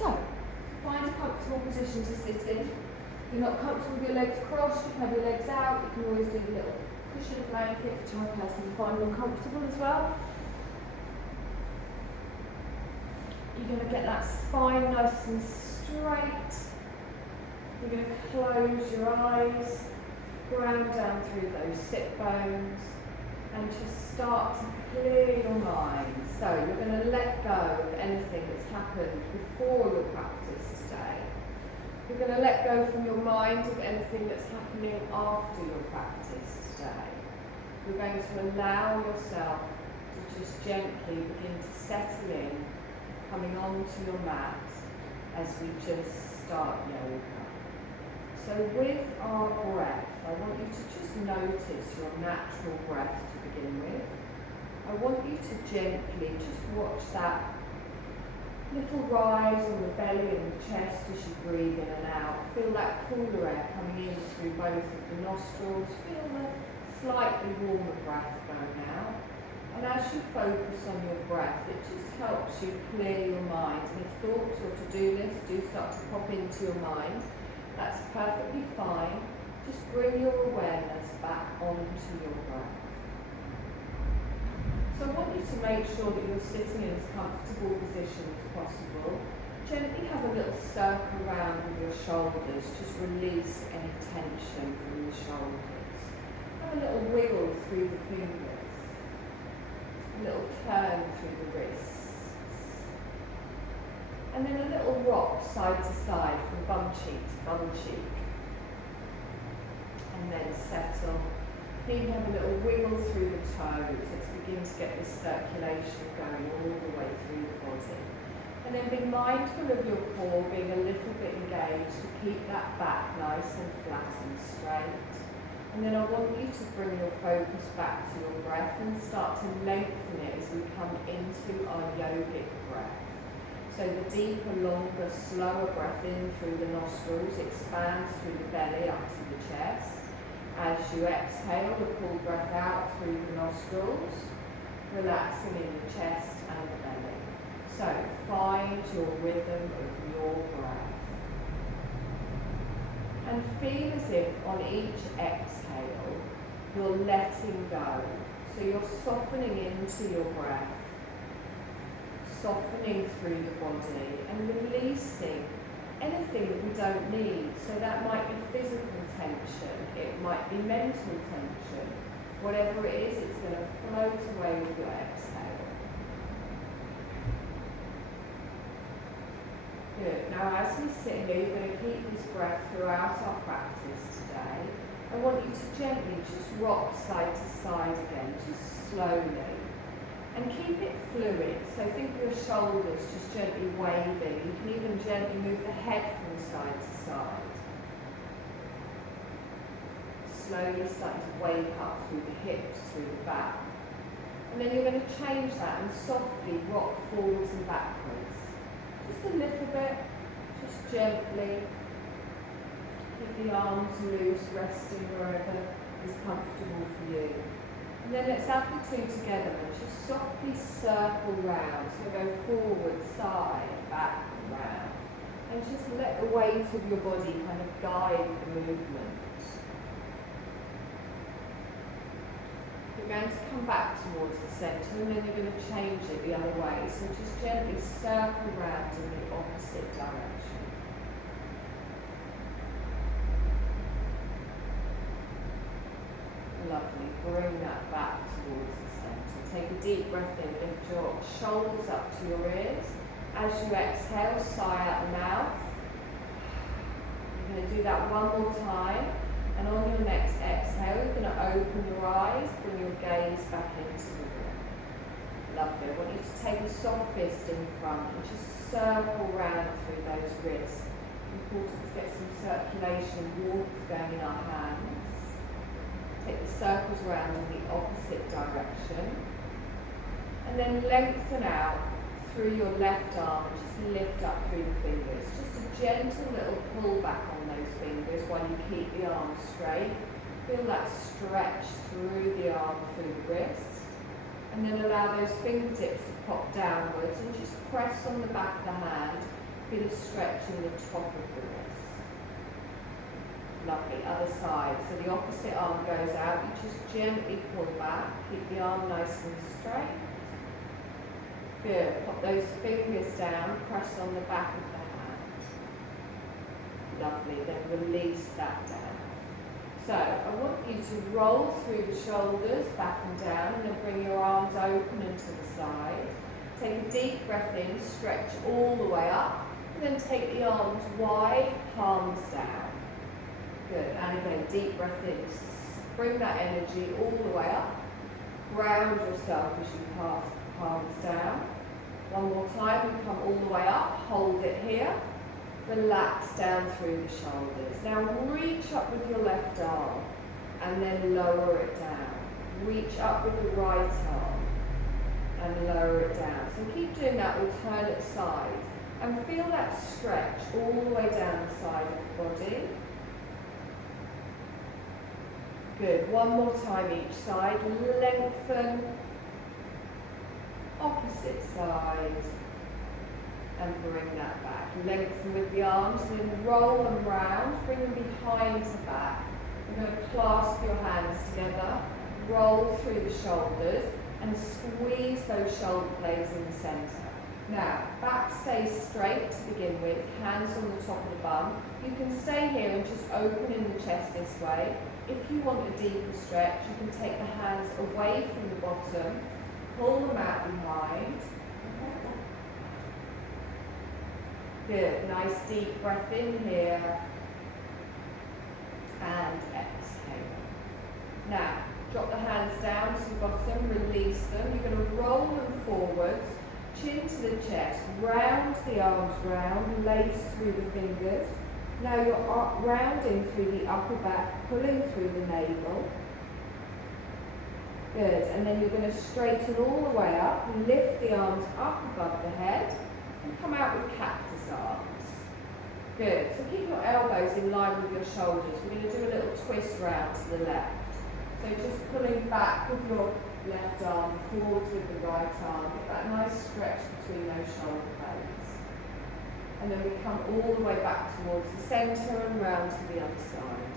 So, find a comfortable position to sit in. If you're not comfortable with your legs crossed, you can have your legs out. You can always do the little cushion blanket, which I personally find more comfortable as well. You're going to get that spine nice and straight. You're going to close your eyes, ground down through those sit bones, and just start to clear your mind. So you're going to let go of anything that's happened before your practice today. You're going to let go from your mind of anything that's happening after your practice today. You're going to allow yourself to just gently begin to settle in, coming onto your mat as we just start yoga. So with our breath, I want you to just notice your natural breath to begin with. I want you to gently just watch that little rise on the belly and the chest as you breathe in and out. Feel that cooler air coming in through both of the nostrils. Feel the slightly warmer breath going out. And as you focus on your breath, it just helps you clear your mind. And if thoughts or to-do lists do start to pop into your mind, that's perfectly fine. Just bring your awareness back onto your breath. So I want you to make sure that you're sitting in as comfortable a position as possible. Gently have a little circle around with your shoulders. Just release any tension from the shoulders. Have a little wiggle through the fingers. A little turn through the wrists. And then a little rock side to side from bum cheek to bum cheek. And then settle. You can have a little wiggle through the toes. Let's begin to get this circulation going all the way through the body. And then be mindful of your core being a little bit engaged to keep that back nice and flat and straight. And then I want you to bring your focus back to your breath and start to lengthen it as we come into our yogic breath. So the deeper, longer, slower breath in through the nostrils expands through the belly up to the chest. As you exhale, the full breath out through the nostrils, relaxing in the chest and the belly. So find your rhythm of your breath. And feel as if on each exhale, you're letting go. So you're softening into your breath, softening through the body and releasing anything that we don't need. So that might be physical tension, it might be mental tension. Whatever it is, it's going to float away with your exhale. Good. Now as we sit here, you're going to keep this breath throughout our practice today. I want you to gently just rock side to side again, just slowly. And keep it fluid, so think of your shoulders just gently waving. You can even gently move the head from side to side. Slowly starting to wake up through the hips, through the back. And then you're going to change that and softly rock forwards and backwards. Just a little bit, just gently. Keep the arms loose, resting wherever is comfortable for you. And then let's add the two together and just softly circle round. So go forward, side, back, and round. And just let the weight of your body kind of guide the movement. You're going to come back towards the centre and then you're going to change it the other way. So just gently circle round in the opposite direction. Lovely. Bring that back towards the centre. Take a deep breath in. Lift your shoulders up to your ears. As you exhale, sigh out the mouth. You're going to do that one more time. And on your next exhale, you're going to open your eyes, bring your gaze back into the room. Lovely. I want you to take a soft fist in front and just circle round through those wrists. Important to get some circulation and warmth going in our hands. Take the circles around in the opposite direction. And then lengthen out through your left arm, just lift up through the fingers. Just a gentle little pull back on those fingers while you keep the arm straight. Feel that stretch through the arm, through the wrist. And then allow those fingertips to pop downwards and just press on the back of the hand. Feel a stretch in the top of the wrist. Lovely, other side. So the opposite arm goes out, you just gently pull back, keep the arm nice and straight. Good, pop those fingers down, press on the back of the hand. Lovely, then release that down. So I want you to roll through the shoulders, back and down, and then bring your arms open and to the side. Take a deep breath in, stretch all the way up, and then take the arms wide, palms down. Good, and again, deep breath in. Bring that energy all the way up. Ground yourself as you pass the palms down. One more time, we come all the way up, hold it here. Relax down through the shoulders. Now reach up with your left arm and then lower it down. Reach up with the right arm and lower it down. So keep doing that alternate sides and feel that stretch all the way down the side of the body. Good. One more time each side. Lengthen. Opposite side. And bring that back. Lengthen with the arms, and then roll them round, bring them behind the back. You're going to clasp your hands together, roll through the shoulders, and squeeze those shoulder blades in the centre. Now, back stays straight to begin with, hands on the top of the bum. You can stay here and just open in the chest this way. If you want a deeper stretch, you can take the hands away from the bottom, pull them out behind. Good, nice deep breath in here and exhale. Now, drop the hands down to the bottom, release them. You're going to roll them forwards, chin to the chest, round the arms round, lace through the fingers. Now you're rounding through the upper back, pulling through the navel. Good, and then you're going to straighten all the way up, lift the arms up above the head, and come out with cactus arms. Good, so keep your elbows in line with your shoulders. We're going to do a little twist round to the left. So just pulling back with your left arm, forwards with the right arm. Get that nice stretch between those shoulder blades. And then we come all the way back towards the centre and round to the other side.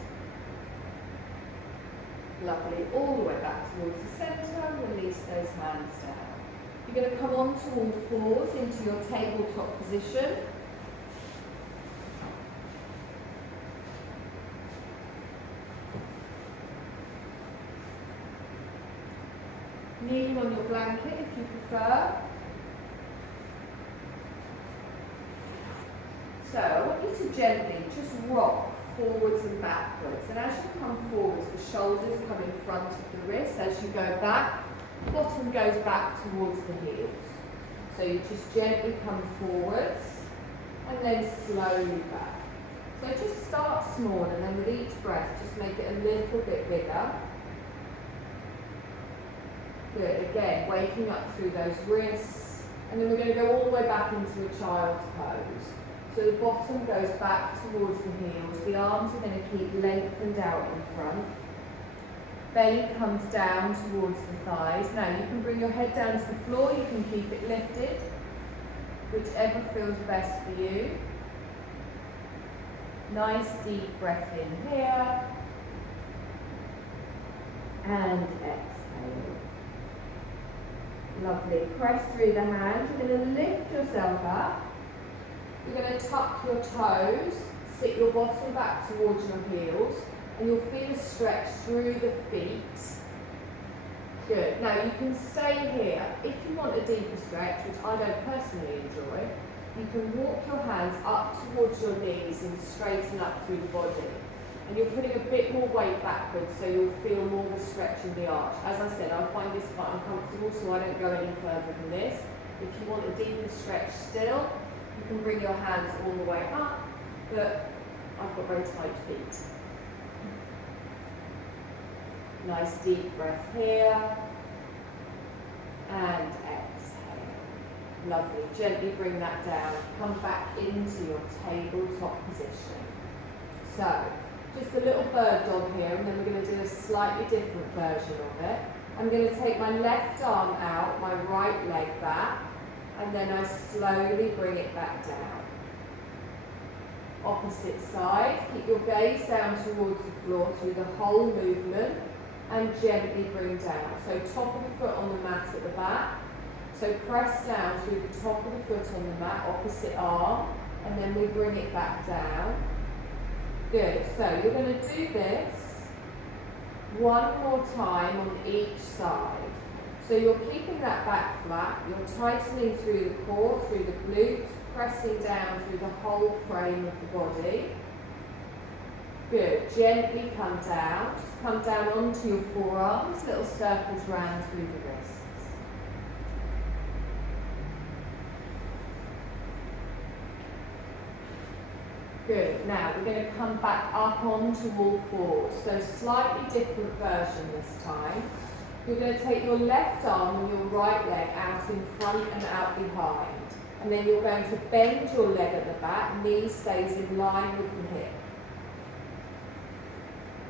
Lovely, all the way back towards the centre, release those hands down. You're going to come on to all fours into your tabletop position. Kneeling on your blanket if you prefer. So I want you to gently just rock forwards and backwards. And as you come forwards, the shoulders come in front of the wrists. As you go back, bottom goes back towards the heels. So you just gently come forwards and then slowly back. So just start small and then with each breath just make it a little bit bigger. Good, again, waking up through those wrists. And then we're going to go all the way back into a child's pose. So the bottom goes back towards the heels. The arms are going to keep lengthened out in front. Belly comes down towards the thighs. Now you can bring your head down to the floor, you can keep it lifted, whichever feels best for you. Nice deep breath in here. And exhale. Lovely. Press through the hands. You're going to lift yourself up. You're going to tuck your toes, sit your bottom back towards your heels. And you'll feel a stretch through the feet. Good. Now you can stay here. If you want a deeper stretch, which I don't personally enjoy, you can walk your hands up towards your knees and straighten up through the body. And you're putting a bit more weight backwards so you'll feel more of a stretch in the arch. As I said, I find this quite uncomfortable, so I don't go any further than this. If you want a deeper stretch still, you can bring your hands all the way up, but I've got very tight feet. Nice deep breath here, and exhale. Lovely, gently bring that down, come back into your tabletop position. So, just a little bird dog here, and then we're going to do a slightly different version of it. I'm going to take my left arm out, my right leg back, and then I slowly bring it back down. Opposite side, keep your gaze down towards the floor through the whole movement and gently bring down. So top of the foot on the mat at the back. So press down through the top of the foot on the mat, opposite arm, and then we bring it back down. Good, so you're going to do this one more time on each side. So you're keeping that back flat, you're tightening through the core, through the glutes, pressing down through the whole frame of the body. Good, gently come down, just come down onto your forearms, little circles round through the wrists. Good, now we're going to come back up onto all fours, so slightly different version this time. You're going to take your left arm and your right leg out in front and out behind. And then you're going to bend your leg at the back, knee stays in line with the hip.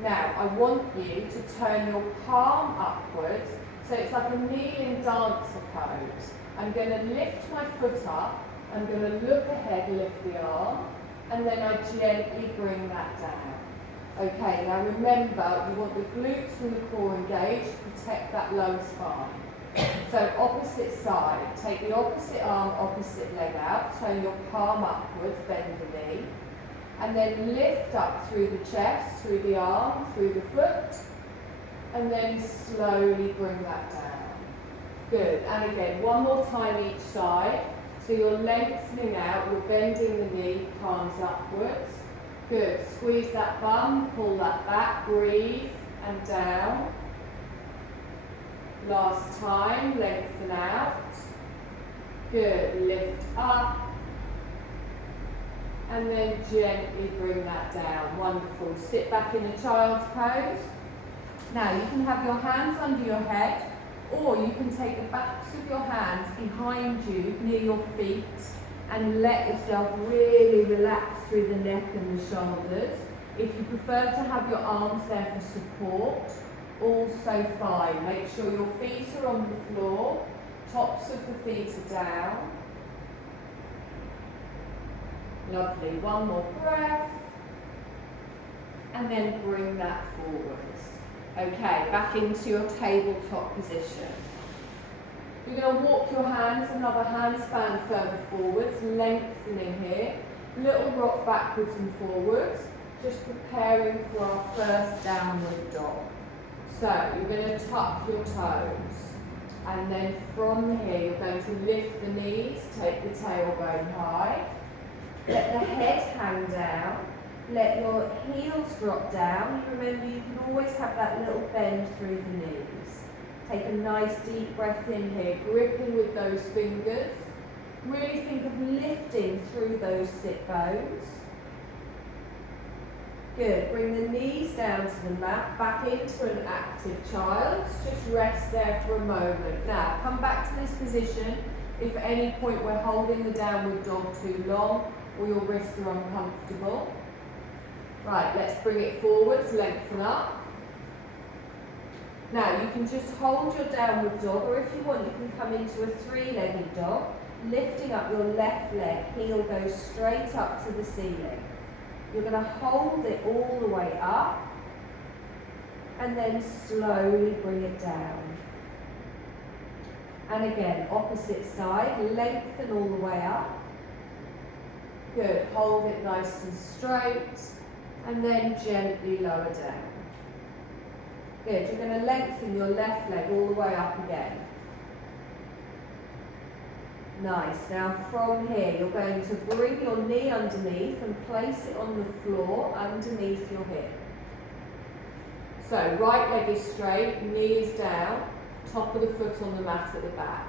Now, I want you to turn your palm upwards, so it's like a kneeling dancer pose. I'm going to lift my foot up, I'm going to look ahead, lift the arm, and then I gently bring that down. Okay, now remember, you want the glutes and the core engaged to protect that lower spine. So opposite side, take the opposite arm, opposite leg out, turn your palm upwards, bend the knee, and then lift up through the chest, through the arm, through the foot, and then slowly bring that down. Good, and again, one more time each side. So you're lengthening out, you're bending the knee, palms upwards. Good, squeeze that bum, pull that back, breathe, and down. Last time, lengthen out. Good, lift up. And then gently bring that down. Wonderful. Sit back in a child's pose. Now you can have your hands under your head, or you can take the backs of your hands behind you, near your feet, and let yourself really relax through the neck and the shoulders. If you prefer to have your arms there for support, also fine. Make sure your feet are on the floor, tops of the feet are down. Lovely, one more breath, and then bring that forwards. Okay, back into your tabletop position. You're going to walk your hands another handspan further forwards, lengthening here. Little rock backwards and forwards, just preparing for our first downward dog. So you're going to tuck your toes, and then from here you're going to lift the knees, take the tailbone high, let the head hang down, let your heels drop down. Remember, you can always have that little bend through the knees. Take a nice deep breath in here, gripping with those fingers. Really think of lifting through those sit bones. Good, bring the knees down to the mat, back into an active child. Just rest there for a moment. Now, come back to this position if at any point we're holding the downward dog too long or your wrists are uncomfortable. Right, let's bring it forwards, lengthen up. Now, you can just hold your downward dog, or if you want, you can come into a three-legged dog, lifting up your left leg, heel goes straight up to the ceiling. You're going to hold it all the way up, and then slowly bring it down. And again, opposite side, lengthen all the way up. Good, hold it nice and straight, and then gently lower down. Good, you're going to lengthen your left leg all the way up again. Nice, now from here you're going to bring your knee underneath and place it on the floor underneath your hip. So right leg is straight, knee is down, top of the foot on the mat at the back.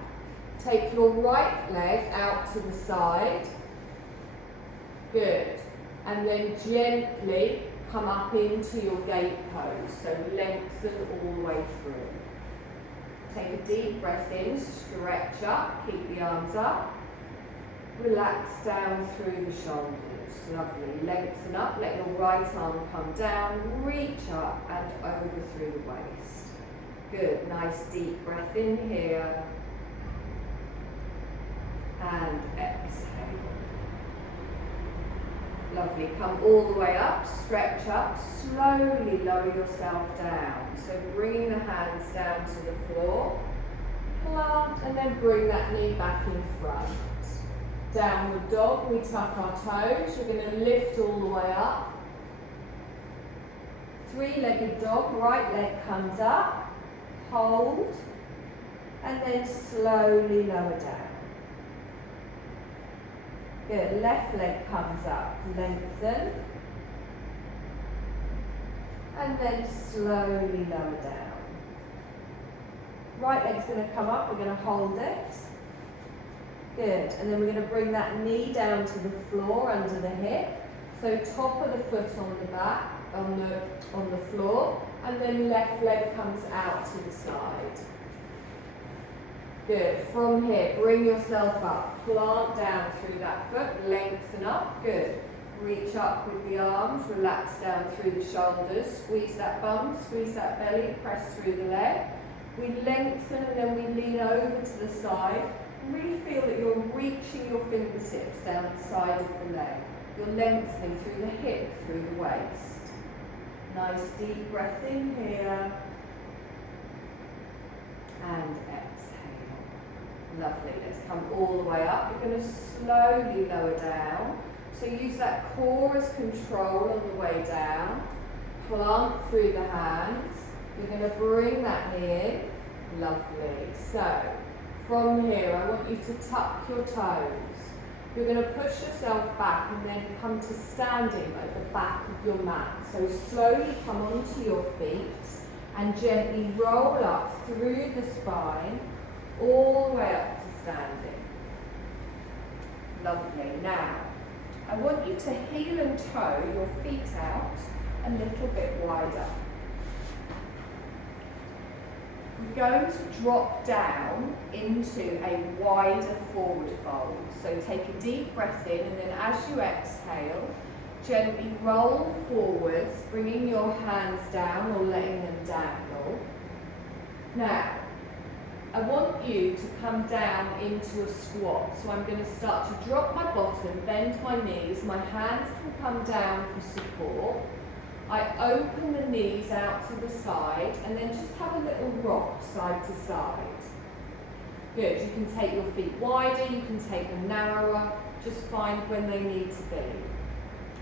Take your right leg out to the side. Good, and then gently come up into your gate pose, so lengthen all the way through. Take a deep breath in, stretch up, keep the arms up. Relax down through the shoulders, lovely. Lengthen up, let your right arm come down, reach up and over through the waist. Good, nice deep breath in here. And exhale. Lovely. Come all the way up, stretch up, slowly lower yourself down. So bringing the hands down to the floor, plant, and then bring that knee back in front. Downward dog, we tuck our toes. You're going to lift all the way up. Three-legged dog, right leg comes up, hold, and then slowly lower down. Good, left leg comes up, lengthen, and then slowly lower down. Right leg's going to come up, we're going to hold it. Good, and then we're going to bring that knee down to the floor under the hip. So top of the foot on the back, on the floor, and then left leg comes out to the side. Good. From here, bring yourself up. Plant down through that foot, lengthen up. Good. Reach up with the arms, relax down through the shoulders. Squeeze that bum, squeeze that belly, press through the leg. We lengthen and then we lean over to the side. Really feel that you're reaching your fingertips down the side of the leg. You're lengthening through the hip, through the waist. Nice deep breath in here. And exhale. Lovely. Let's come all the way up. You're going to slowly lower down. So use that core as control on the way down. Plant through the hands. You're going to bring that knee in. Lovely. So, from here, I want you to tuck your toes. You're going to push yourself back and then come to standing at the back of your mat. So slowly come onto your feet and gently roll up through the spine, all the way up to standing. Lovely. Now, I want you to heel and toe your feet out a little bit wider. We're going to drop down into a wider forward fold. So take a deep breath in, and then as you exhale, gently roll forwards, bringing your hands down or letting them dangle. Now, I want you to come down into a squat. So I'm going to start to drop my bottom, bend my knees, my hands can come down for support. I open the knees out to the side and then just have a little rock side to side. Good, you can take your feet wider, you can take them narrower, just find when they need to be.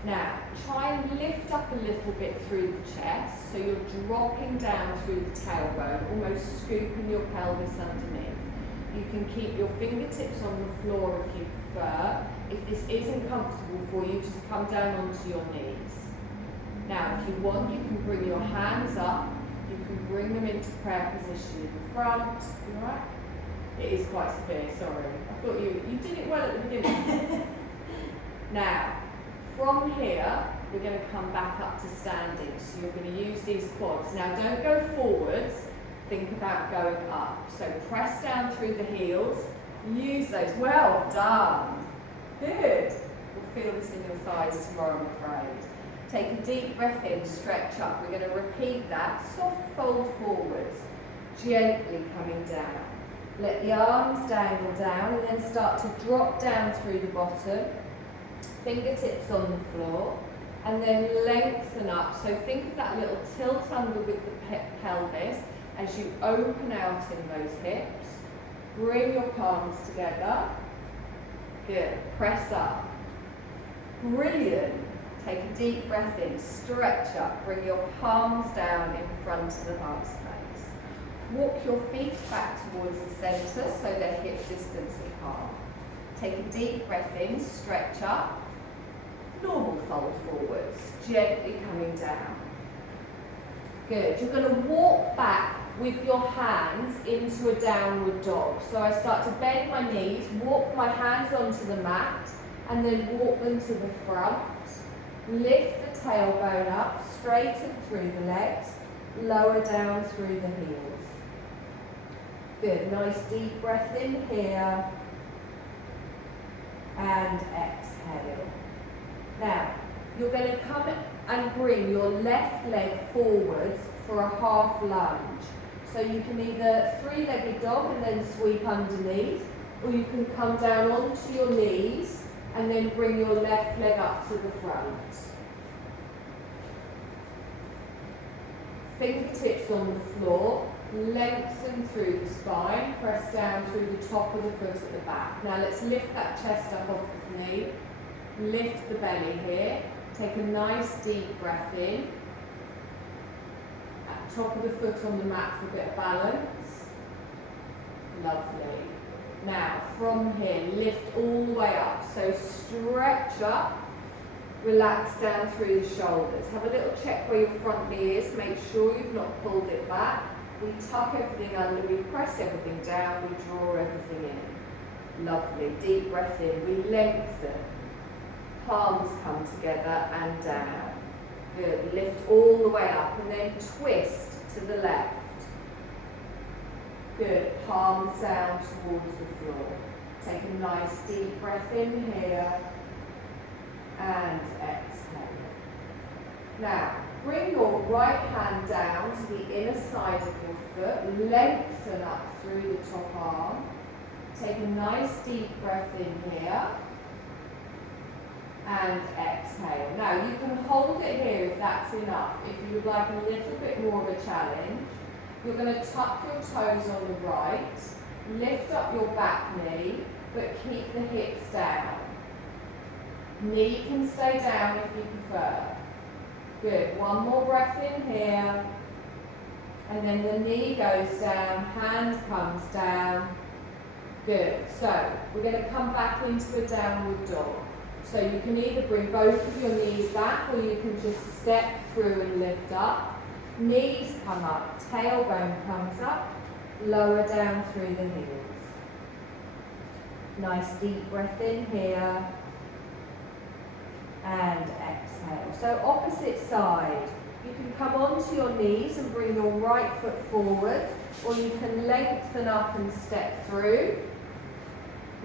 Now, try and lift up a little bit through the chest, so you're dropping down through the tailbone, almost scooping your pelvis underneath. You can keep your fingertips on the floor if you prefer. If this isn't comfortable for you, just come down onto your knees. Now, if you want, you can bring your hands up. You can bring them into prayer position in the front. You all right? It is quite severe, sorry. I thought you did it well at the beginning. Now, from here, we're going to come back up to standing. So you're going to use these quads. Now, don't go forwards. Think about going up. So press down through the heels. Use those. Well done. Good. You'll feel this in your thighs tomorrow, I'm afraid. Take a deep breath in, stretch up. We're going to repeat that. Soft fold forwards, gently coming down. Let the arms dangle down and then start to drop down through the bottom. Fingertips on the floor. And then lengthen up. So think of that little tilt under with the pelvis as you open out in those hips. Bring your palms together. Good. Press up. Brilliant. Take a deep breath in, stretch up, bring your palms down in front of the heart space. Walk your feet back towards the centre so they're hip distance apart. Take a deep breath in, stretch up, normal fold forwards, gently coming down. Good, you're going to walk back with your hands into a downward dog. So I start to bend my knees, walk my hands onto the mat, and then walk them to the front. Lift the tailbone up, straighten through the legs, lower down through the heels. Good, nice deep breath in here, and exhale. Now, you're going to come and bring your left leg forwards for a half lunge. So you can either three-legged dog and then sweep underneath, or you can come down onto your knees and then bring your left leg up to the front. Fingertips on the floor, lengthen through the spine, press down through the top of the foot at the back. Now let's lift that chest up off the knee, lift the belly here, take a nice deep breath in, at the top of the foot on the mat for a bit of balance. Lovely. Now from here, lift all the way up, so stretch up, relax down through the shoulders. Have a little check where your front knee is, make sure you've not pulled it back. We tuck everything under, we press everything down, we draw everything in. Lovely, deep breath in, we lengthen. Palms come together and down. Good, lift all the way up and then twist to the left. Good, palms down towards the floor. Take a nice deep breath in here and exhale. Now, bring your right hand down to the inner side of your foot, lengthen up through the top arm. Take a nice deep breath in here and exhale. Now, you can hold it here if that's enough. If you would like a little bit more of a challenge, you're going to tuck your toes on the right, lift up your back knee, but keep the hips down. Knee can stay down if you prefer. Good, one more breath in here, and then the knee goes down, hand comes down. Good, so we're going to come back into a downward dog. So you can either bring both of your knees back, or you can just step through and lift up. Knees come up, tailbone comes up, lower down through the heels. Nice deep breath in here and exhale. So opposite side, you can come onto your knees and bring your right foot forward, or you can lengthen up and step through.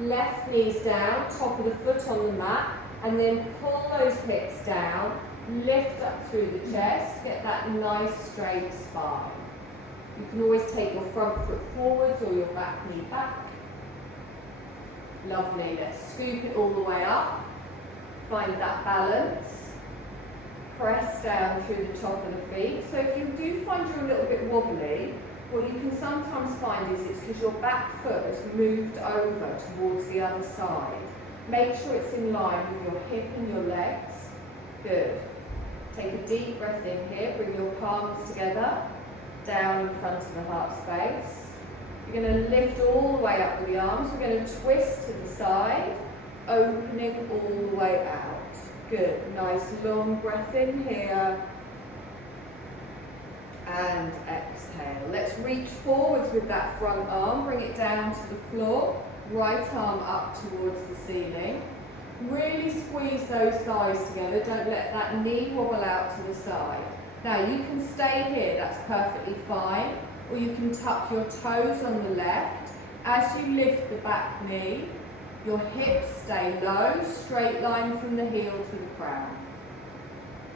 Left knees down, top of the foot on the mat, and then pull those hips down. Lift up through the chest, get that nice straight spine. You can always take your front foot forwards or your back knee back. Lovely, let's scoop it all the way up. Find that balance. Press down through the top of the feet. So if you do find you're a little bit wobbly, what you can sometimes find is it's because your back foot has moved over towards the other side. Make sure it's in line with your hip and your legs. Good. Take a deep breath in here, bring your palms together, down in front of the heart space. You're going to lift all the way up with the arms. We're going to twist to the side, opening all the way out. Good, nice long breath in here. And exhale. Let's reach forwards with that front arm, bring it down to the floor, right arm up towards the ceiling. Really squeeze those thighs together, don't let that knee wobble out to the side. Now you can stay here, that's perfectly fine, or you can tuck your toes on the left. As you lift the back knee, your hips stay low, straight line from the heel to the crown.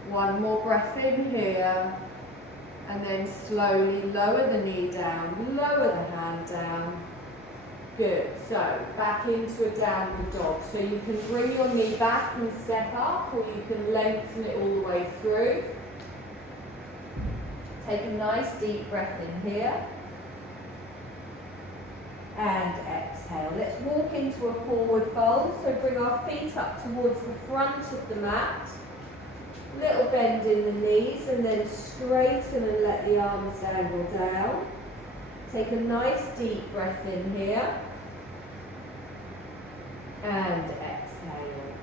One more breath in here, and then slowly lower the knee down, lower the hand down. Good, so back into a downward dog. So you can bring your knee back and step up, or you can lengthen it all the way through. Take a nice deep breath in here. And exhale. Let's walk into a forward fold. So bring our feet up towards the front of the mat. Little bend in the knees, and then straighten and let the arms dangle down. Take a nice deep breath in here. And exhale.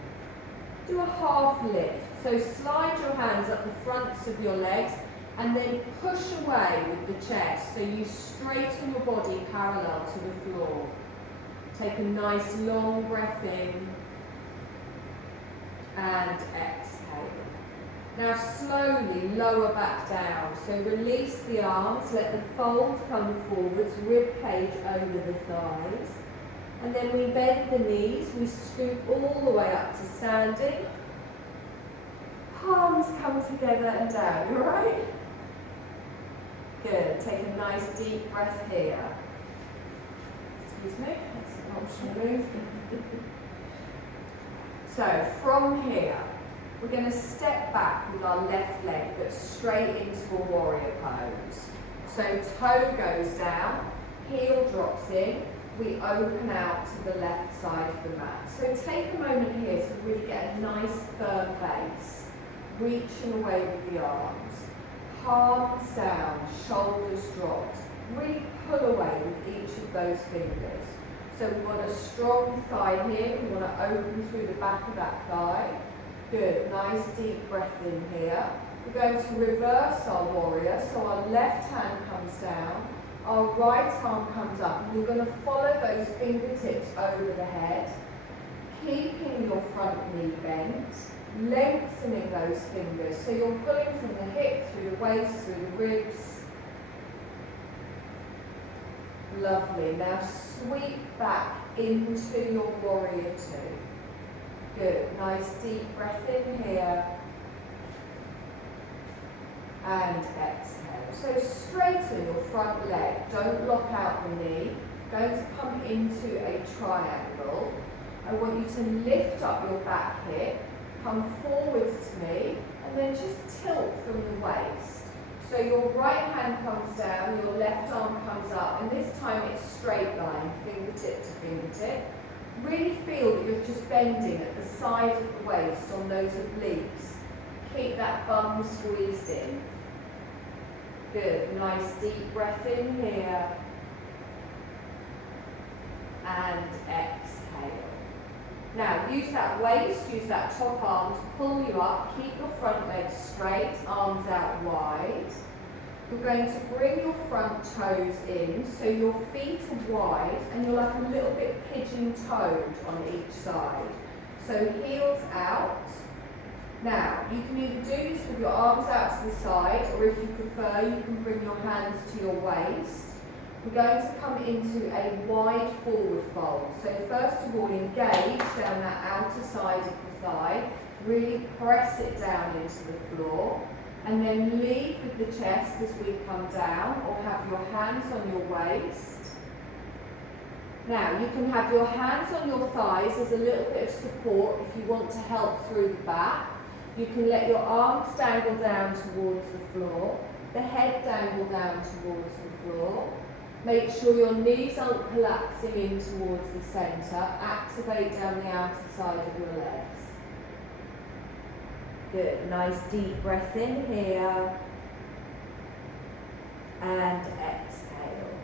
Do a half lift. So slide your hands up the fronts of your legs and then push away with the chest. So you straighten your body parallel to the floor. Take a nice long breath in and exhale. Now slowly lower back down. So release the arms, let the fold come forwards, rib cage over the thighs. And then we bend the knees, we scoop all the way up to standing. Palms come together and down, you alright? Good, take a nice deep breath here. Excuse me, that's an optional move. So from here, we're going to step back with our left leg but straight into a warrior pose. So toe goes down, heel drops in, we open out to the left side of the mat. So take a moment here to really get a nice firm base. Reaching away with the arms. Palms down, shoulders dropped. Really pull away with each of those fingers. So we want a strong thigh here. We want to open through the back of that thigh. Good, nice deep breath in here. We're going to reverse our warrior. So our left hand comes down. Our right arm comes up, and we're going to follow those fingertips over the head, keeping your front knee bent, lengthening those fingers. So you're pulling from the hip, through the waist, through the ribs. Lovely. Now sweep back into your warrior two. Good. Nice deep breath in here. And exhale. So straighten your front leg, don't lock out the knee. Going to come into a triangle. I want you to lift up your back hip, come forwards to me, and then just tilt from the waist. So your right hand comes down, your left arm comes up, and this time it's straight line, fingertip to fingertip. Really feel that you're just bending at the side of the waist on those obliques. Keep that bum squeezed in. Good, nice deep breath in here. And exhale. Now use that waist, use that top arm to pull you up. Keep your front leg straight, arms out wide. You're going to bring your front toes in so your feet are wide and you're like a little bit pigeon-toed on each side. So heels out. Now, you can either do this with your arms out to the side, or if you prefer, you can bring your hands to your waist. We're going to come into a wide forward fold. So first of all, engage down that outer side of the thigh. Really press it down into the floor. And then lead with the chest as we come down, or have your hands on your waist. Now, you can have your hands on your thighs as a little bit of support if you want to help through the back. You can let your arms dangle down towards the floor, the head dangle down towards the floor. Make sure your knees aren't collapsing in towards the centre. Activate down the outer side of your legs. Good, nice deep breath in here. And exhale.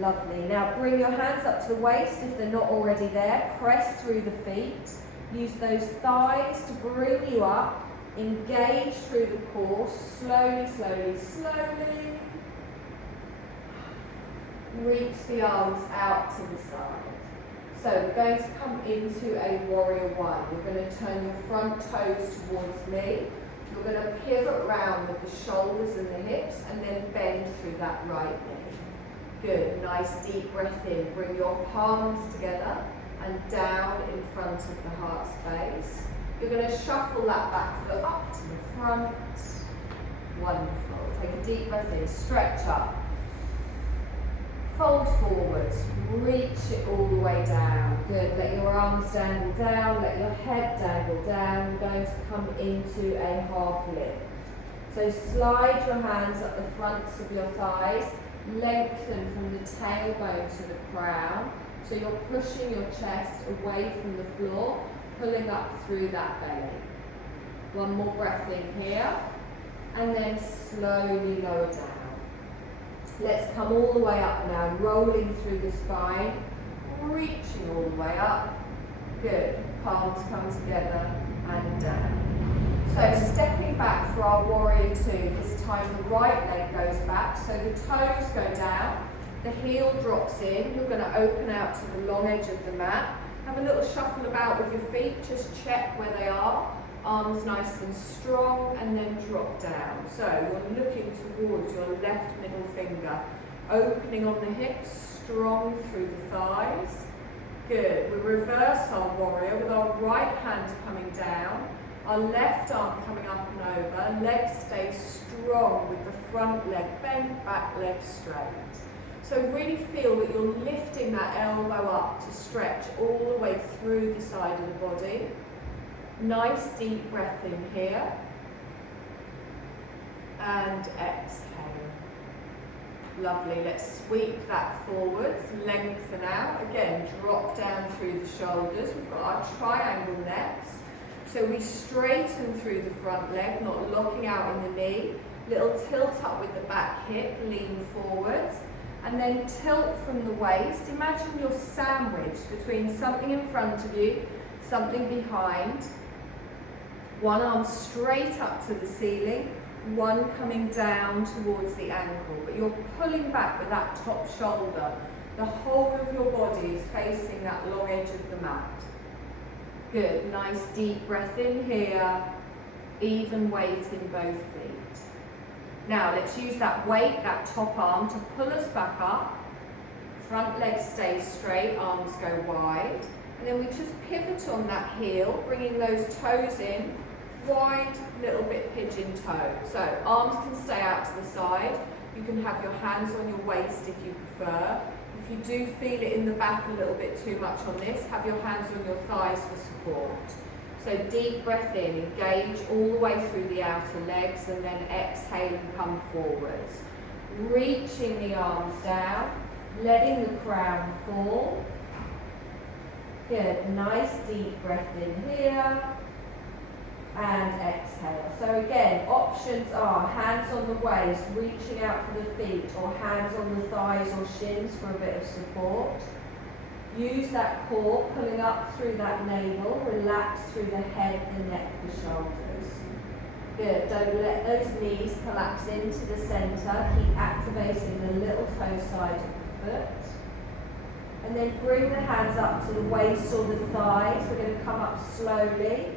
Lovely. Now bring your hands up to the waist if they're not already there. Press through the feet. Use those thighs to bring you up. Engage through the core. Slowly, slowly, slowly. Reach the arms out to the side. So we're going to come into a warrior one. You're going to turn your front toes towards me. You're going to pivot around with the shoulders and the hips and then bend through that right knee. Good, nice deep breath in. Bring your palms together and down in front of the heart space. You're going to shuffle that back foot up to the front. Wonderful. Take a deep breath in, stretch up. Fold forwards, reach it all the way down. Good, let your arms dangle down, let your head dangle down. You're going to come into a half lift. So slide your hands up the fronts of your thighs, lengthen from the tailbone to the crown. So you're pushing your chest away from the floor, pulling up through that belly. One more breath in here, and then slowly lower down. Let's come all the way up now, rolling through the spine, reaching all the way up. Good, palms come together and down. So stepping back for our warrior two, this time the right leg goes back, so the toes go down, the heel drops in, you're going to open out to the long edge of the mat. Have a little shuffle about with your feet, just check where they are. Arms nice and strong, and then drop down. So you're looking towards your left middle finger, opening on the hips, strong through the thighs. Good. We reverse our warrior with our right hand coming down, our left arm coming up and over. Legs stay strong with the front leg bent, back leg straight. So really feel that you're lifting that elbow up to stretch all the way through the side of the body. Nice deep breath in here. And exhale. Lovely. Let's sweep that forwards, lengthen out. Again, drop down through the shoulders. We've got our triangle next. So we straighten through the front leg, not locking out in the knee. Little tilt up with the back hip, lean forwards. And then tilt from the waist. Imagine you're sandwiched between something in front of you, something behind. One arm straight up to the ceiling, one coming down towards the ankle. But you're pulling back with that top shoulder. The whole of your body is facing that long edge of the mat. Good, nice deep breath in here. Even weight in both feet. Now let's use that weight, that top arm, to pull us back up. Front leg stays straight, arms go wide. And then we just pivot on that heel, bringing those toes in, wide, little bit pigeon toe. So arms can stay out to the side. You can have your hands on your waist if you prefer. If you do feel it in the back a little bit too much on this, have your hands on your thighs for support. So deep breath in, engage all the way through the outer legs, and then exhale and come forwards. Reaching the arms down, letting the crown fall. Good, nice deep breath in here, and exhale. So again, options are hands on the waist, reaching out for the feet, or hands on the thighs or shins for a bit of support. Use that core, pulling up through that navel, relax through the head, the neck, the shoulders. Good, don't let those knees collapse into the centre. Keep activating the little toe side of the foot. And then bring the hands up to the waist or the thighs. We're going to come up slowly.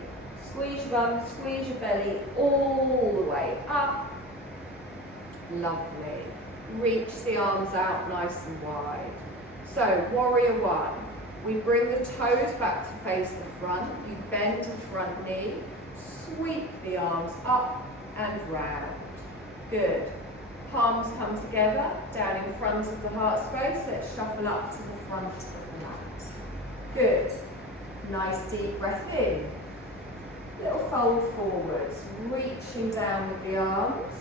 Squeeze your bum, squeeze your belly all the way up. Lovely. Reach the arms out nice and wide. So, warrior one. We bring the toes back to face the front. You bend the front knee. Sweep the arms up and round. Good. Palms come together, down in front of the heart space. Let's shuffle up to the front of the mat. Good. Nice deep breath in. Little fold forwards, reaching down with the arms.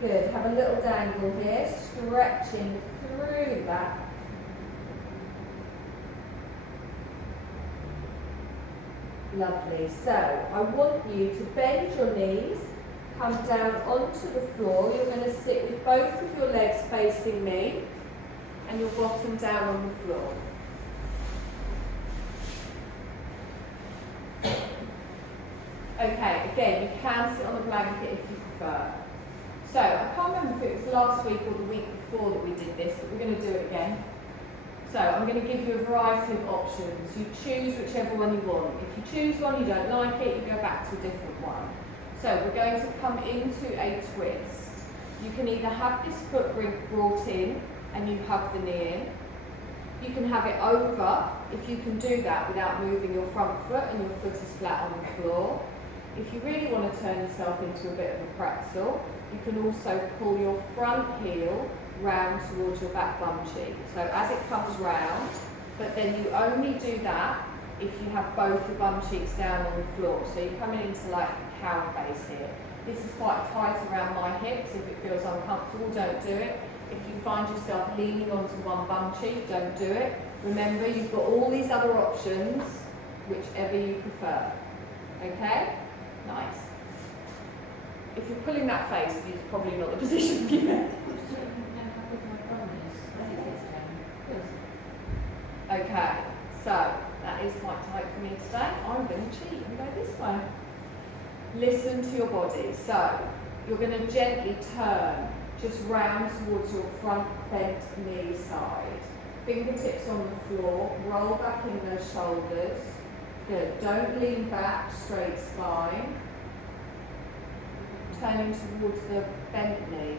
Good. Have a little dangle here, stretching through that. Lovely. So I want you to bend your knees, come down onto the floor. You're going to sit with both of your legs facing me and your bottom down on the floor. Okay, again, you can sit on a blanket if you prefer. So I can't remember if it was last week or the week before that we did this, but we're going to do it again. So I'm going to give you a variety of options. You choose whichever one you want. If you choose one you don't like it, you go back to a different one. So we're going to come into a twist. You can either have this foot brought in and you hug the knee in. You can have it over, if you can do that without moving your front foot and your foot is flat on the floor. If you really want to turn yourself into a bit of a pretzel, you can also pull your front heel round towards your back bum cheek. So as it comes round, but then you only do that if you have both your bum cheeks down on the floor. So you're coming into like a cow face here. This is quite tight around my hips. If it feels uncomfortable, don't do it. If you find yourself leaning onto one bum cheek, don't do it. Remember, you've got all these other options, whichever you prefer. Okay? Nice. If you're pulling that face, it's probably not the position for you. Okay, so that is quite tight for me today. I'm going to cheat and go this way. Listen to your body. So you're going to gently turn just round towards your front bent knee side. Fingertips on the floor, roll back in those shoulders. Good. Don't lean back, straight spine. Turning towards the bent knee.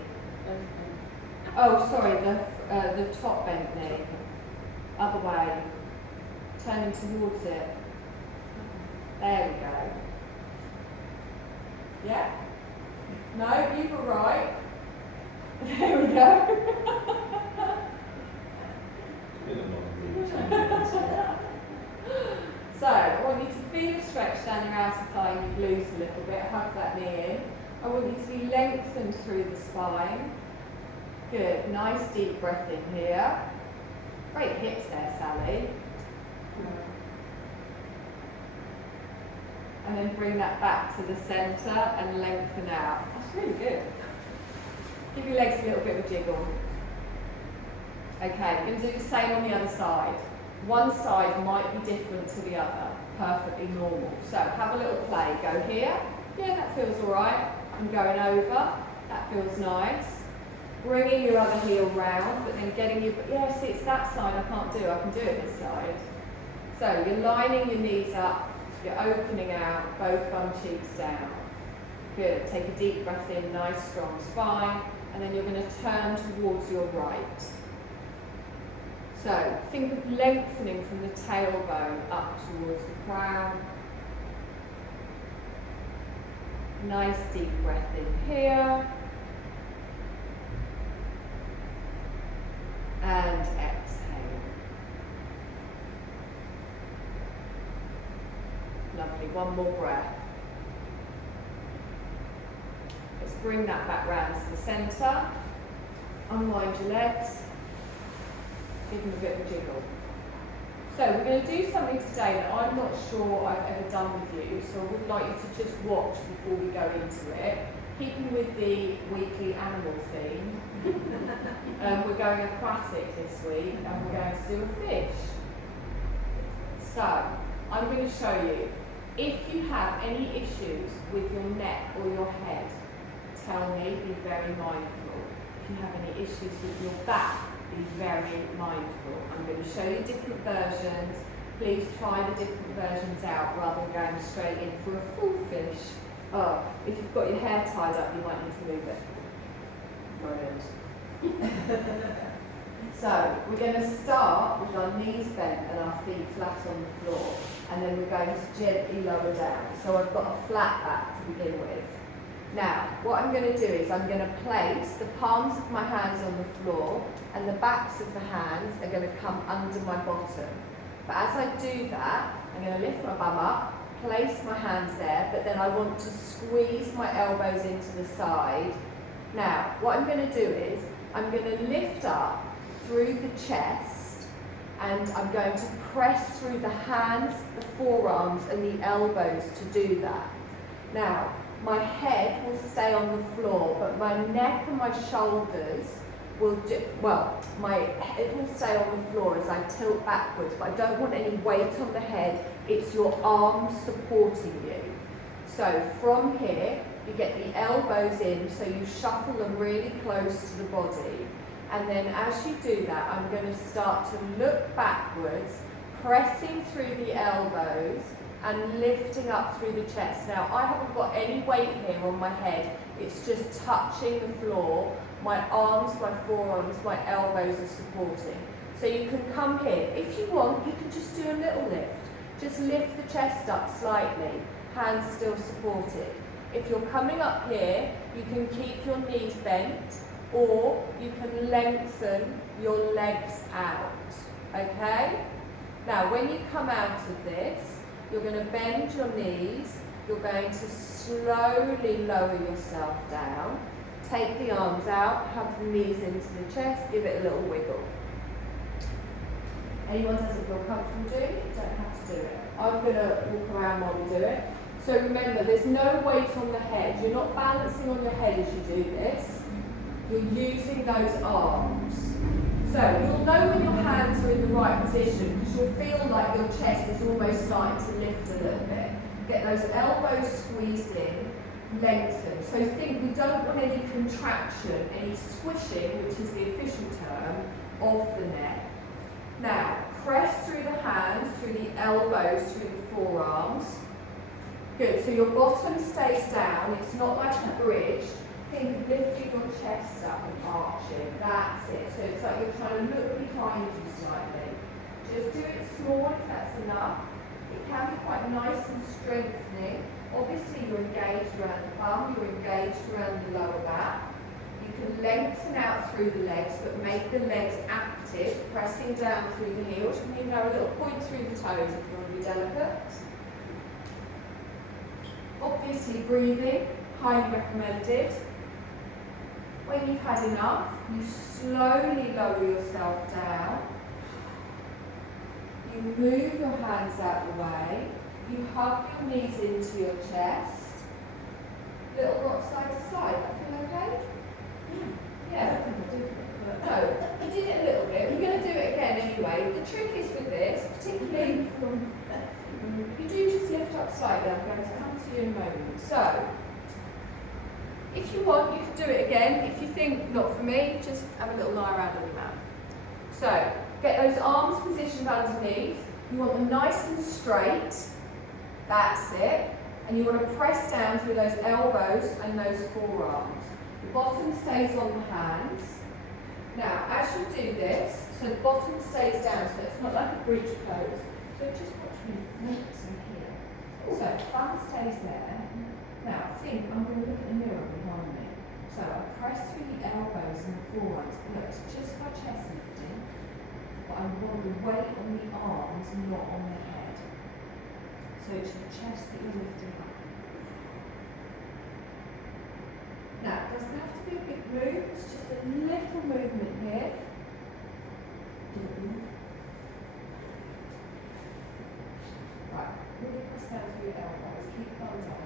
Oh, sorry, the top bent knee. Other way. Turning towards it. There we go. Yeah? No, you were right. There we go. down your outer thigh and you glutes a little bit, hug that knee in. I want you to be lengthened through the spine. Good, nice deep breath in here. Great hips there, Sally. And then bring that back to the centre and lengthen out. That's really good. Give your legs a little bit of a jiggle. Okay, we're going to do the same on the other side. One side might be different to the other, perfectly normal. So have a little play. Go here. Yeah, that feels all right. I'm going over. That feels nice. Bringing your other heel round, but then getting your, yes, it's that side I can't do. I can do it this side. So you're lining your knees up. You're opening out, both bum cheeks down. Good. Take a deep breath in, nice strong spine, and then you're going to turn towards your right. So think of lengthening from the tailbone up towards the crown. Nice deep breath in here. And exhale. Lovely, one more breath. Let's bring that back round to the centre. Unwind your legs. Give them a bit of a jiggle. So we're going to do something today that I'm not sure I've ever done with you, so I would like you to just watch before we go into it. Keeping with the weekly animal theme, we're going aquatic this week and we're going to do a fish. So I'm going to show you, if you have any issues with your neck or your head, tell me, be very mindful. If you have any issues with your back, be very mindful. I'm going to show you different versions. Please try the different versions out rather than going straight in for a full fish. Oh, if you've got your hair tied up, you might need to move it. Brilliant. So, we're going to start with our knees bent and our feet flat on the floor, and then we're going to gently lower down. So I've got a flat back to begin with. Now, what I'm going to do is I'm going to place the palms of my hands on the floor, and the backs of the hands are going to come under my bottom. But as I do that, I'm going to lift my bum up, place my hands there, but then I want to squeeze my elbows into the side. Now, what I'm going to do is I'm going to lift up through the chest, and I'm going to press through the hands, the forearms and the elbows to do that. Now, my head will stay on the floor, but my neck and my shoulders will, it will stay on the floor as I tilt backwards, but I don't want any weight on the head. It's your arms supporting you. So from here, you get the elbows in, so you shuffle them really close to the body. And then as you do that, I'm going to start to look backwards, pressing through the elbows and lifting up through the chest. Now, I haven't got any weight here on my head. It's just touching the floor. My arms, my forearms, my elbows are supporting. So you can come here. If you want, you can just do a little lift. Just lift the chest up slightly, hands still supported. If you're coming up here, you can keep your knees bent, or you can lengthen your legs out, okay? Now, when you come out of this, you're going to bend your knees, you're going to slowly lower yourself down, take the arms out, hug the knees into the chest, give it a little wiggle. Anyone doesn't feel comfortable doing it, you don't have to do it. I'm going to walk around while we do it. So remember, there's no weight on the head. You're not balancing on your head as you do this. You're using those arms. So you'll know when your hands are in the right position because you'll feel like your chest is almost starting to lift a little bit. Get those elbows squeezed in, lengthen. So think, we don't want any contraction, any squishing, which is the official term, of the neck. Now, press through the hands, through the elbows, through the forearms. Good, so your bottom stays down, it's not like a bridge. Think of lifting your chest up and arching, that's it. So it's like you're trying to look behind you slightly. Just do it small if that's enough. It can be quite nice and strengthening. Obviously you're engaged around the bum, you're engaged around the lower back. You can lengthen out through the legs, but make the legs active, pressing down through the heels. You can even have a little point through the toes if you want to be delicate. Obviously breathing, highly recommended. When you've had enough, you slowly lower yourself down. You move your hands out of the way. You hug your knees into your chest. Little rock side to side. That feel okay? Yeah. No, you did it a little bit. We're going to do it again anyway. The trick is with this, particularly you do just lift up slightly. I'm going to come to you in a moment. So, if you want, you can do it again. If you think, not for me, just have a little lie around on your mat. So, get those arms positioned underneath. You want them nice and straight. That's it. And you want to press down through those elbows and those forearms. The bottom stays on the hands. Now, as you do this, so the bottom stays down, so it's not like a bridge pose. So just watch me notes in here. So, thumb stays there. Now, think I'm going to look at the mirror behind me. So, I press through the elbows and the forearms. Look, it's just my chest lifting, but I want the weight on the arms, not on the head. So, it's your chest that you're lifting up. Now, it doesn't have to be a big move, it's just a little movement here. Right, really press down through your elbows, keep thumbs on.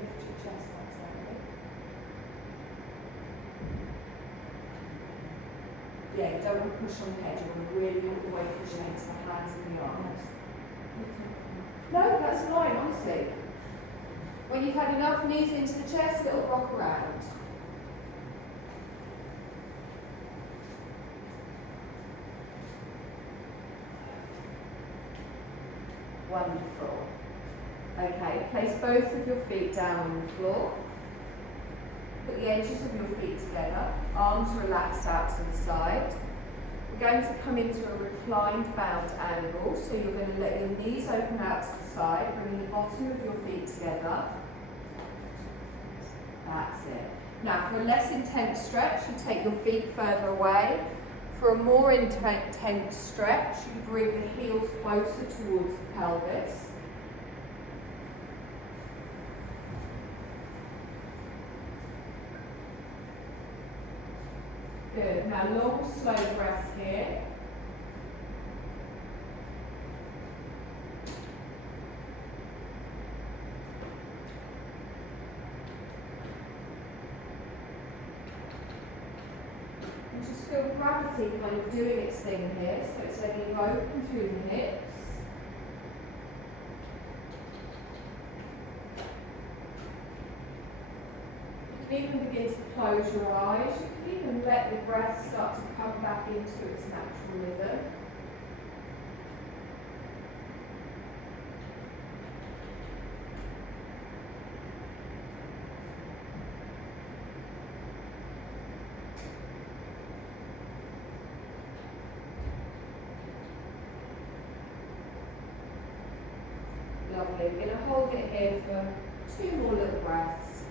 Lift your chest up slightly. Yeah, you don't want to push on the head, you want to really all the way push into the hands and the arms. No, that's fine, honestly. When you've had enough, knees into the chest, little rock around. Wonderful. Okay, place both of your feet down on the floor. Put the edges of your feet together, arms relaxed out to the side. We're going to come into a reclined bound angle, so you're going to let your knees open out to the side, bring the bottom of your feet together. That's it. Now, for a less intense stretch, you take your feet further away. For a more intense stretch, you bring the heels closer towards the pelvis. Good. Now, long, slow breaths here. And just feel gravity kind of doing its thing here, so it's letting you open through the hips. You can even begin to close your eyes. You can even let the breath start to come back into its natural rhythm. Lovely. We're going to hold it here for 2 more little breaths.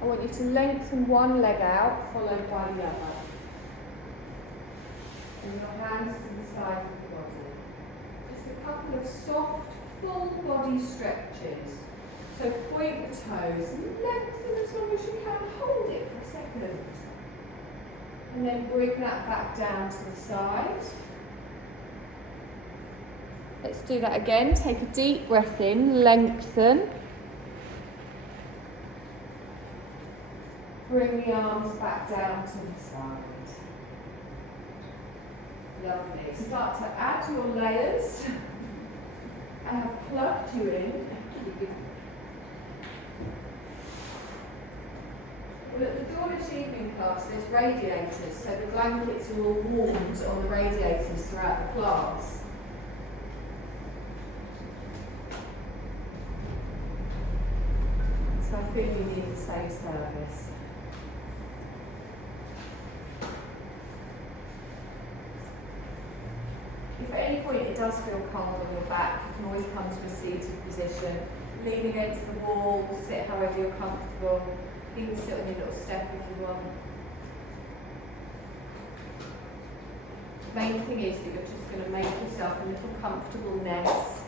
I want you to lengthen one leg out, followed by the other. And your hands to the side of the body. Just a couple of soft, full body stretches. So point the toes, lengthen as long as you can, hold it for a second. And then bring that back down to the side. Let's do that again. Take a deep breath in, lengthen. Bring the arms back down to the side. Lovely. Start to add your layers. I have plugged you in. Well, at the Dawlish Evening Class, there's radiators, so the blankets are all warmed on the radiators throughout the class. So I feel you need the same service. If at any point it does feel cold on your back, you can always come to a seated position. Lean against the wall, sit however you're comfortable. You can sit on your little step if you want. Main thing is that you're just going to make yourself a little comfortable nest.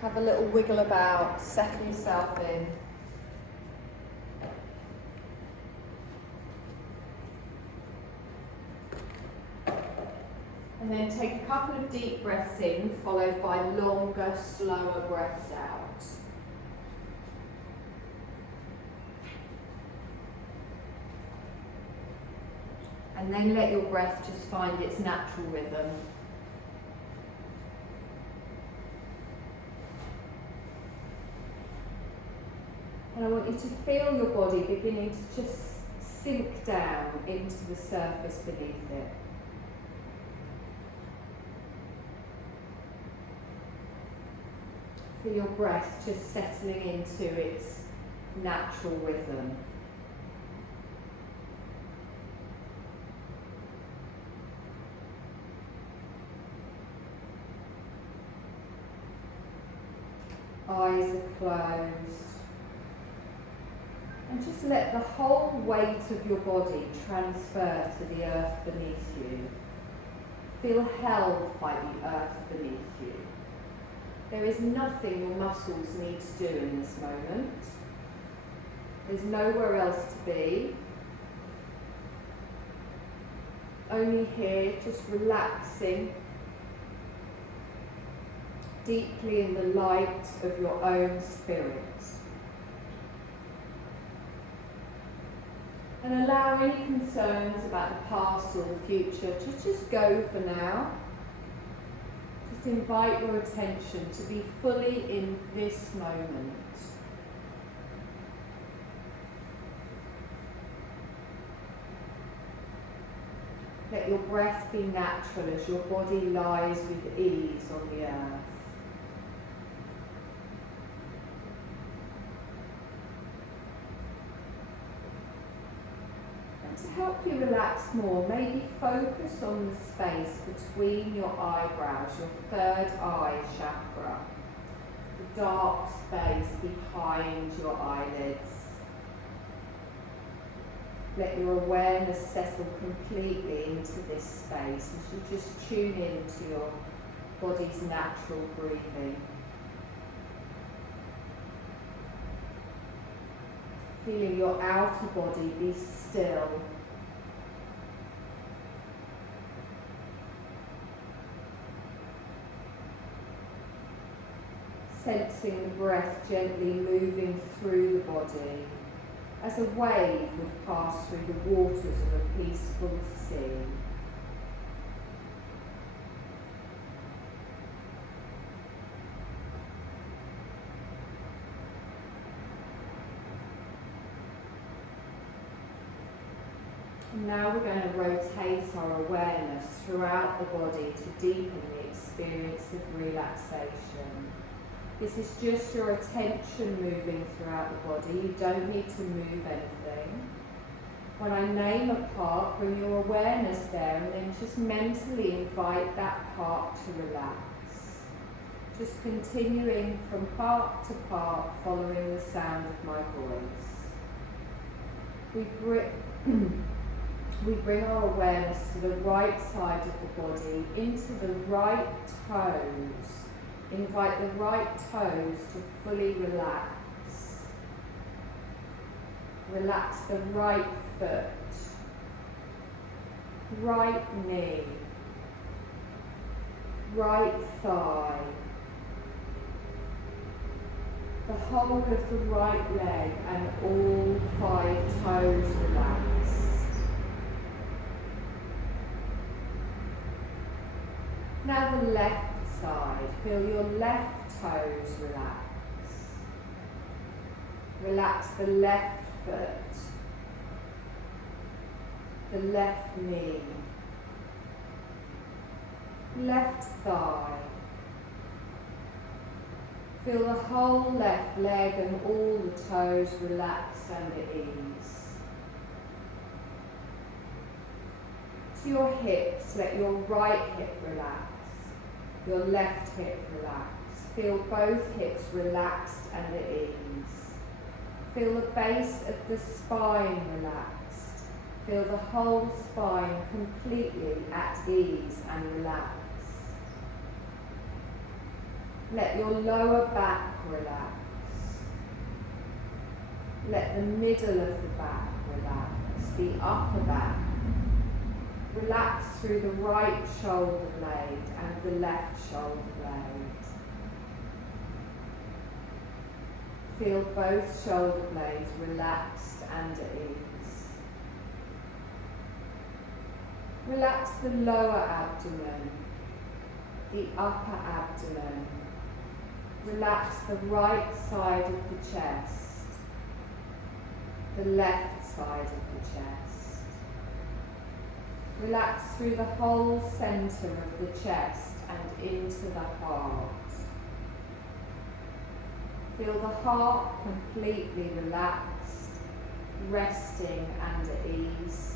Have a little wiggle about, settle yourself in. And then take a couple of deep breaths in, followed by longer, slower breaths out. And then let your breath just find its natural rhythm. And I want you to feel your body beginning to just sink down into the surface beneath it. Feel your breath just settling into its natural rhythm. Eyes are closed. And just let the whole weight of your body transfer to the earth beneath you. Feel held by the earth beneath you. There is nothing your muscles need to do in this moment. There's nowhere else to be. Only here, just relaxing deeply in the light of your own spirit. And allow any concerns about the past or the future to just go for now. Just invite your attention to be fully in this moment. Let your breath be natural as your body lies with ease on the earth. To help you relax more, maybe focus on the space between your eyebrows, your third eye chakra, the dark space behind your eyelids. Let your awareness settle completely into this space as you just tune into your body's natural breathing. Feeling your outer body be still. Sensing the breath gently moving through the body as a wave would pass through the waters of a peaceful sea. Now we're going to rotate our awareness throughout the body to deepen the experience of relaxation. This is just your attention moving throughout the body. You don't need to move anything. When I name a part, bring your awareness there and then just mentally invite that part to relax. Just continuing from part to part, following the sound of my voice. We bring our awareness to the right side of the body, into the right toes. Invite the right toes to fully relax. Relax the right foot, right knee, right thigh, the whole of the right leg and all 5 toes relaxed. Now the left side, feel your left toes relax. Relax the left foot, the left knee, left thigh, Feel the whole left leg and all the toes relax and at ease. To your hips, let your right hip relax, your left hip relax. Feel both hips relaxed and at ease. Feel the base of the spine relaxed. Feel the whole spine completely at ease and relaxed. Let your lower back relax. Let the middle of the back relax, the upper back. Relax through the right shoulder blade and the left shoulder blade. Feel both shoulder blades relaxed and at ease. Relax the lower abdomen, the upper abdomen. Relax the right side of the chest, the left side of the chest. Relax through the whole centre of the chest and into the heart. Feel the heart completely relaxed, resting and at ease.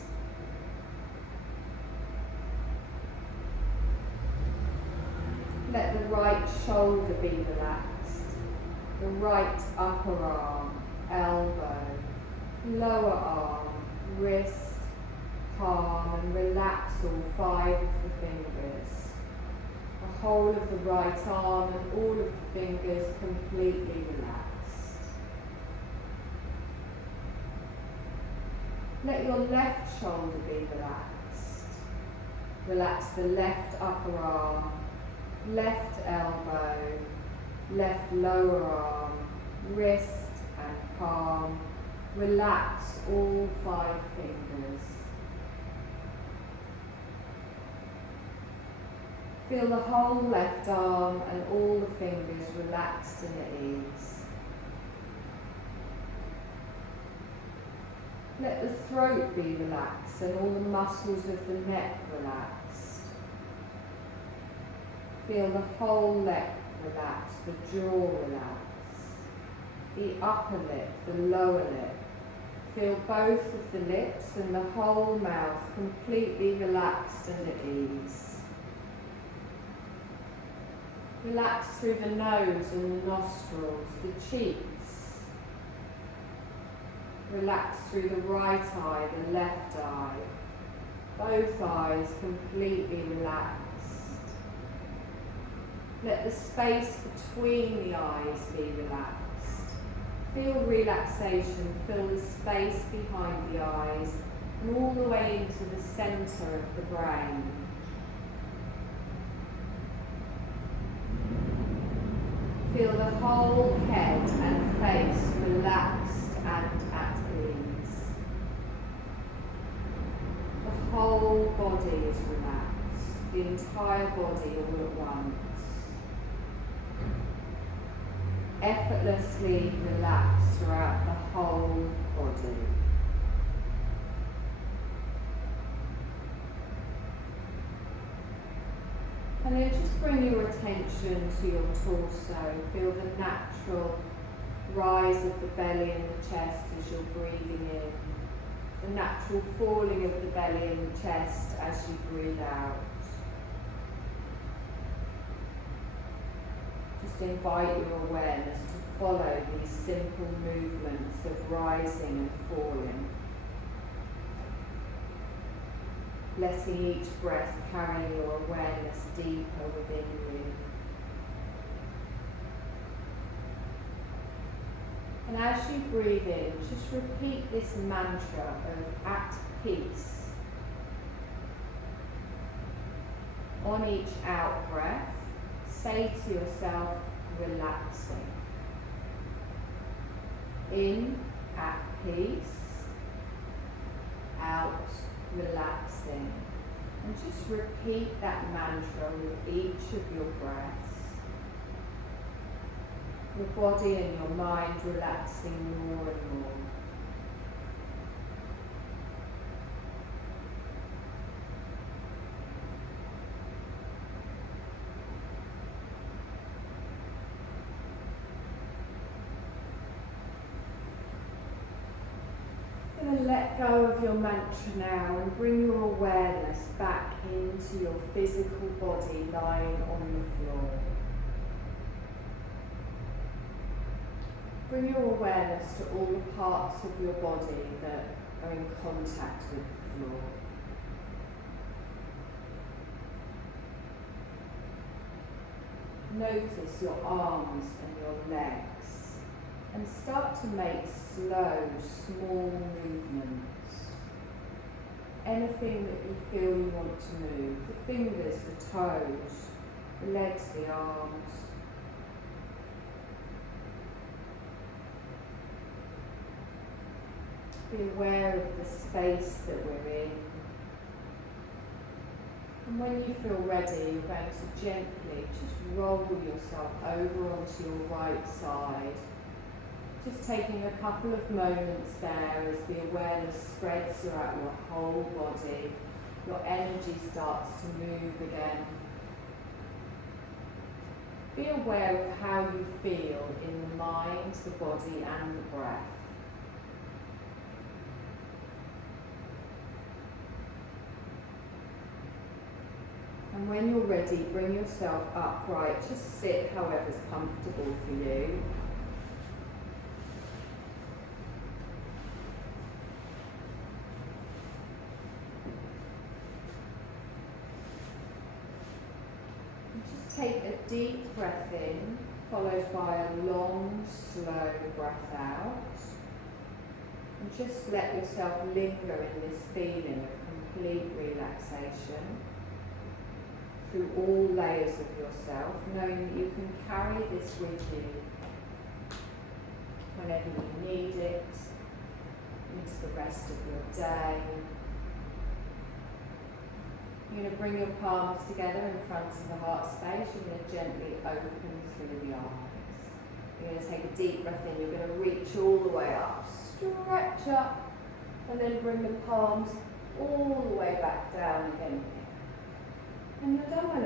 Let the right shoulder be relaxed, the right upper arm, elbow, lower arm, wrist, palm, and relax all 5 of the fingers. The whole of the right arm and all of the fingers completely relaxed. Let your left shoulder be relaxed. Relax the left upper arm, left elbow, left lower arm, wrist and palm. Relax all 5 fingers. Feel the whole left arm and all the fingers relaxed and at ease. Let the throat be relaxed and all the muscles of the neck relaxed. Feel the whole neck relax, the jaw relax, the upper lip, the lower lip. Feel both of the lips and the whole mouth completely relaxed and at ease. Relax through the nose and the nostrils, the cheeks. Relax through the right eye, the left eye. Both eyes completely relaxed. Let the space between the eyes be relaxed. Feel relaxation, fill the space behind the eyes and all the way into the centre of the brain. Feel the whole head and face relaxed and at ease. The whole body is relaxed, the entire body all at once. Effortlessly relax throughout the whole body. And then just bring your attention to your torso. Feel the natural rise of the belly and the chest as you're breathing in. The natural falling of the belly and the chest as you breathe out. Just invite your awareness to follow these simple movements of rising and falling. Letting each breath carry your awareness deeper within you. And as you breathe in, just repeat this mantra of at peace. On each out breath, say to yourself, relaxing. In, at peace. Out, relaxing. And just repeat that mantra with each of your breaths. Your body and your mind relaxing more and more. let go of your mantra now and bring your awareness back into your physical body lying on the floor. Bring your awareness to all the parts of your body that are in contact with the floor. Notice your arms and your legs and start to make slow, small movements. Anything that you feel you want to move, the fingers, the toes, the legs, the arms. Be aware of the space that we're in. And when you feel ready, you're going to gently just roll yourself over onto your right side. Just taking a couple of moments there as the awareness spreads throughout your whole body. Your energy starts to move again. Be aware of how you feel in the mind, the body and the breath. And when you're ready, bring yourself upright. Just sit however's comfortable for you. And just take a deep breath in, followed by a long, slow breath out. And just let yourself linger in this feeling of complete relaxation through all layers of yourself, knowing that you can carry this with you whenever you need it, into the rest of your day. You're going to bring your palms together in front of the heart space. You're going to gently open through the eyes. You're going to take a deep breath in. You're going to reach all the way up, stretch up, and then bring the palms all the way back down again. And you're done, my